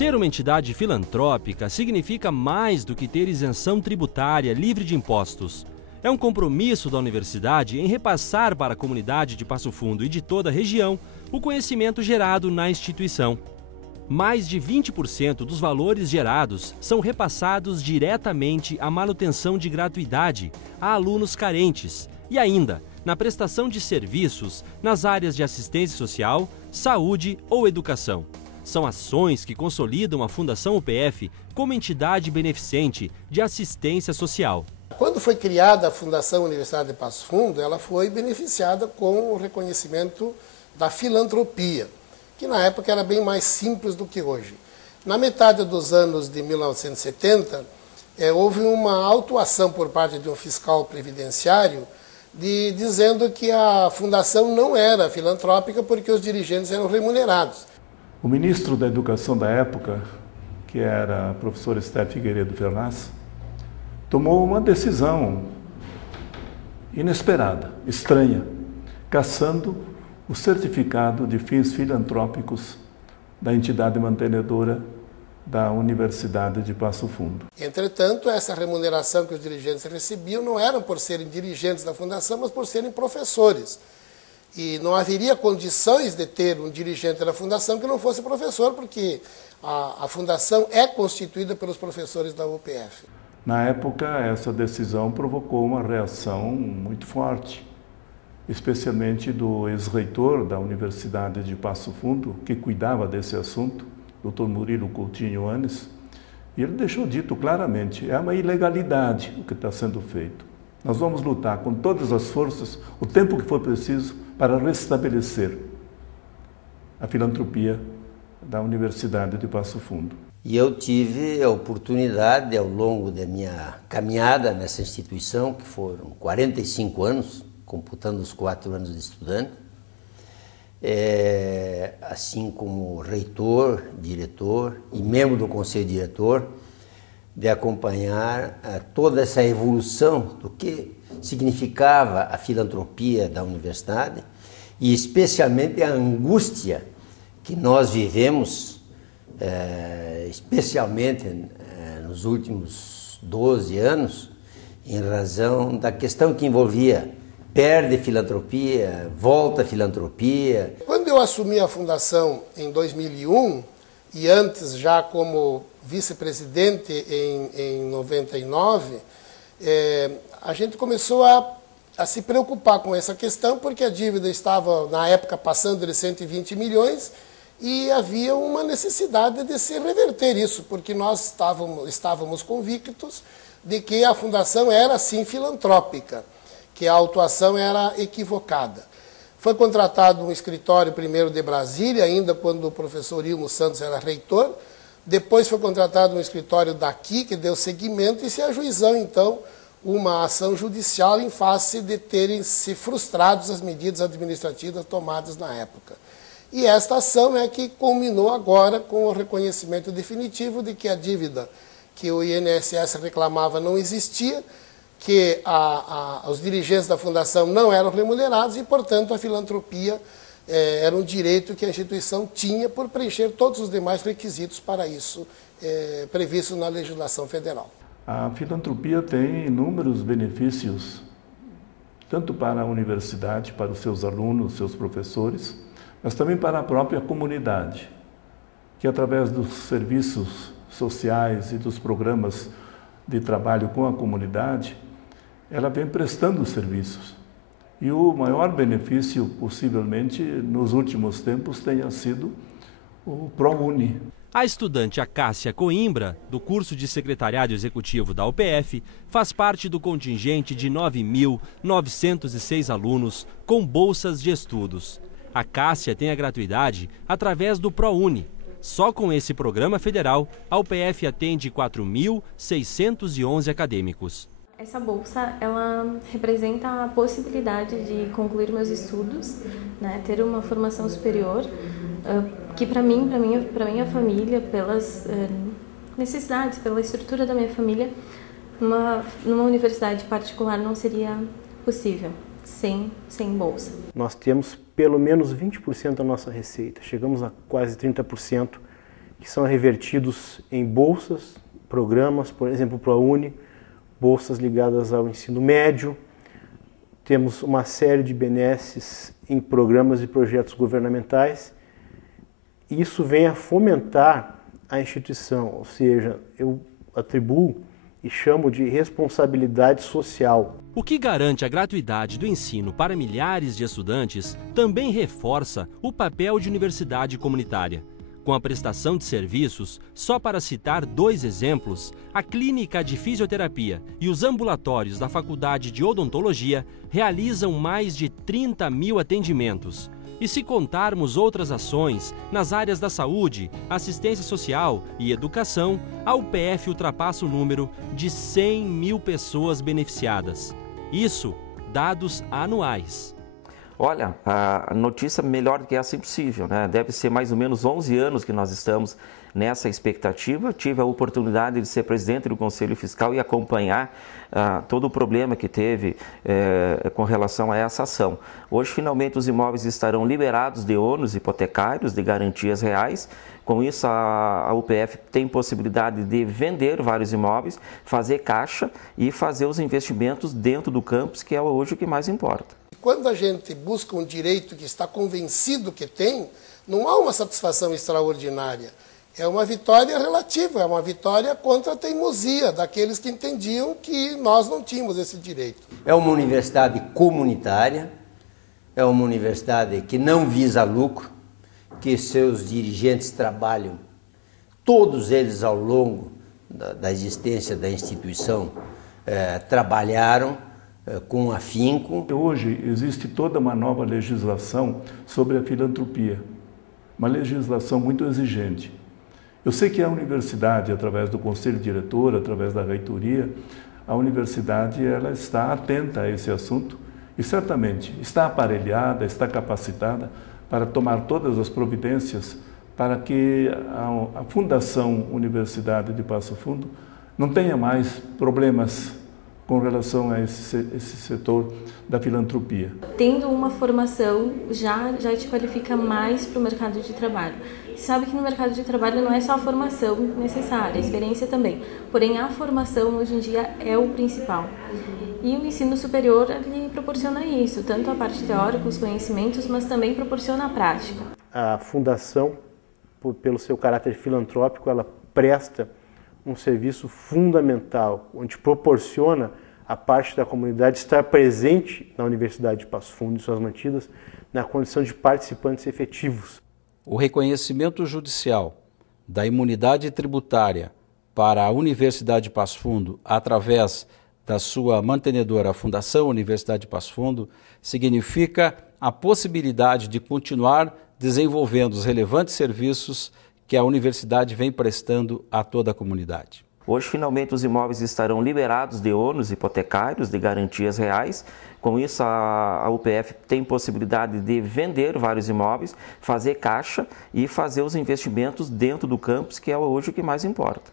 Ser uma entidade filantrópica significa mais do que ter isenção tributária livre de impostos. É um compromisso da universidade em repassar para a comunidade de Passo Fundo e de toda a região o conhecimento gerado na instituição. Mais de 20% dos valores gerados são repassados diretamente à manutenção de gratuidade a alunos carentes e ainda na prestação de serviços nas áreas de assistência social, saúde ou educação. São ações que consolidam a Fundação UPF como entidade beneficente de assistência social. Quando foi criada a Fundação Universidade de Passo Fundo, ela foi beneficiada com o reconhecimento da filantropia, que na época era bem mais simples do que hoje. Na metade dos anos de 1970, houve uma autuação por parte de um fiscal previdenciário dizendo que a fundação não era filantrópica porque os dirigentes eram remunerados. O ministro da Educação da época, que era o professor Esther Figueiredo Ferraz, tomou uma decisão inesperada, estranha, cassando o certificado de fins filantrópicos da entidade mantenedora da Universidade de Passo Fundo. Entretanto, essa remuneração que os dirigentes recebiam não era por serem dirigentes da fundação, mas por serem professores. E não haveria condições de ter um dirigente da fundação que não fosse professor, porque a fundação é constituída pelos professores da UPF. Na época, essa decisão provocou uma reação muito forte, especialmente do ex-reitor da Universidade de Passo Fundo, que cuidava desse assunto, Dr. Murilo Coutinho Anes, e ele deixou dito claramente, é uma ilegalidade o que está sendo feito. Nós vamos lutar com todas as forças, o tempo que for preciso, para restabelecer a filantropia da Universidade de Passo Fundo. E eu tive a oportunidade, ao longo da minha caminhada nessa instituição, que foram 45 anos, computando os 4 anos de estudante, assim como reitor, diretor e membro do conselho diretor, de acompanhar toda essa evolução do que significava a filantropia da universidade e especialmente a angústia que nós vivemos, especialmente nos últimos 12 anos, em razão da questão que envolvia perde filantropia, volta filantropia. Quando eu assumi a fundação em 2001, e antes já como vice-presidente em 99, a gente começou a se preocupar com essa questão, porque a dívida estava, na época, passando de 120 milhões e havia uma necessidade de se reverter isso, porque nós estávamos convictos de que a fundação era, sim, filantrópica, que a autuação era equivocada. Foi contratado um escritório primeiro de Brasília, ainda quando o professor Ilmo Santos era reitor. Depois foi contratado um escritório daqui, que deu seguimento, e se ajuizou, então, uma ação judicial em face de terem se frustrado as medidas administrativas tomadas na época. E esta ação é que culminou agora com o reconhecimento definitivo de que a dívida que o INSS reclamava não existia, que os dirigentes da fundação não eram remunerados e, portanto, a filantropia era um direito que a instituição tinha por preencher todos os demais requisitos para isso previstos na legislação federal. A filantropia tem inúmeros benefícios, tanto para a universidade, para os seus alunos, seus professores, mas também para a própria comunidade, que através dos serviços sociais e dos programas de trabalho com a comunidade, ela vem prestando serviços. E o maior benefício, possivelmente, nos últimos tempos, tenha sido o ProUni. A estudante Acácia Coimbra, do curso de Secretariado Executivo da UPF, faz parte do contingente de 9.906 alunos com bolsas de estudos. A Cássia tem a gratuidade através do ProUni. Só com esse programa federal, a UPF atende 4.611 acadêmicos. Essa bolsa, ela representa a possibilidade de concluir meus estudos, né, ter uma formação superior, que para mim, para minha família, pelas necessidades, pela estrutura da minha família, numa universidade particular não seria possível, sem bolsa. Nós temos pelo menos 20% da nossa receita, chegamos a quase 30% que são revertidos em bolsas, programas, por exemplo, ProUni, bolsas ligadas ao ensino médio. Temos uma série de benesses em programas e projetos governamentais. Isso vem a fomentar a instituição, ou seja, eu atribuo e chamo de responsabilidade social. O que garante a gratuidade do ensino para milhares de estudantes também reforça o papel de universidade comunitária. Com a prestação de serviços, só para citar 2 exemplos, a Clínica de Fisioterapia e os ambulatórios da Faculdade de Odontologia realizam mais de 30 mil atendimentos. E se contarmos outras ações nas áreas da saúde, assistência social e educação, a UPF ultrapassa o número de 100 mil pessoas beneficiadas. Isso, dados anuais. Olha, a notícia melhor do que essa é impossível, né? Deve ser mais ou menos 11 anos que nós estamos nessa expectativa. Tive a oportunidade de ser presidente do Conselho Fiscal e acompanhar todo o problema que teve com relação a essa ação. Hoje, finalmente, os imóveis estarão liberados de ônus hipotecários, de garantias reais. Com isso, a UPF tem possibilidade de vender vários imóveis, fazer caixa e fazer os investimentos dentro do campus, que é hoje o que mais importa. Quando a gente busca um direito que está convencido que tem, não há uma satisfação extraordinária. É uma vitória relativa, é uma vitória contra a teimosia daqueles que entendiam que nós não tínhamos esse direito. É uma universidade comunitária, é uma universidade que não visa lucro, que seus dirigentes trabalham, todos eles ao longo da existência da instituição, trabalharam com afinco. Hoje existe toda uma nova legislação sobre a filantropia, uma legislação muito exigente. Eu sei que a universidade, através do conselho diretor, através da reitoria, a universidade ela está atenta a esse assunto e certamente está aparelhada, está capacitada para tomar todas as providências para que a Fundação Universidade de Passo Fundo não tenha mais problemas com relação a esse setor da filantropia. Tendo uma formação já te qualifica mais para o mercado de trabalho. Sabe que no mercado de trabalho não é só a formação necessária, a experiência também. Porém, a formação hoje em dia é o principal. E o ensino superior ele proporciona isso, tanto a parte teórica, os conhecimentos, mas também proporciona a prática. A fundação, pelo seu caráter filantrópico, ela presta um serviço fundamental, onde proporciona a parte da comunidade estar presente na Universidade de Passo Fundo e suas mantidas na condição de participantes efetivos. O reconhecimento judicial da imunidade tributária para a Universidade de Passo Fundo, através da sua mantenedora, a Fundação Universidade de Passo Fundo, significa a possibilidade de continuar desenvolvendo os relevantes serviços que a universidade vem prestando a toda a comunidade. Hoje, finalmente, os imóveis estarão liberados de ônus hipotecários, de garantias reais. Com isso, a UPF tem possibilidade de vender vários imóveis, fazer caixa e fazer os investimentos dentro do campus, que é hoje o que mais importa.